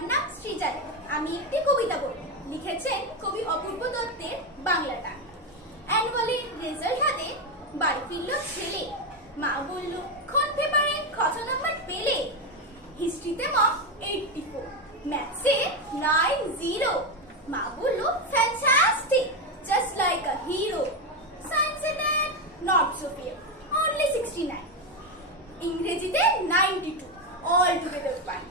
আমার নাম সৃজানী। আমি একটি কবিতা বলবো। লিখেছেন কবি অপূর্ব দত্তের বাংলাটা। অ্যানুয়ালের রেজাল্ট হাতে বাড়ি ফিরল ছেলে। মা বলল কোন পেপারে কত নাম্বার পেলে? হিস্ট্রিতে মা 84, ম্যাথসে 90। মা বলল fantastic, just like a hero. সায়েন্সে dad not so fair, only 69। ইংরেজিতে 92, অল টুগেদার ফাইন।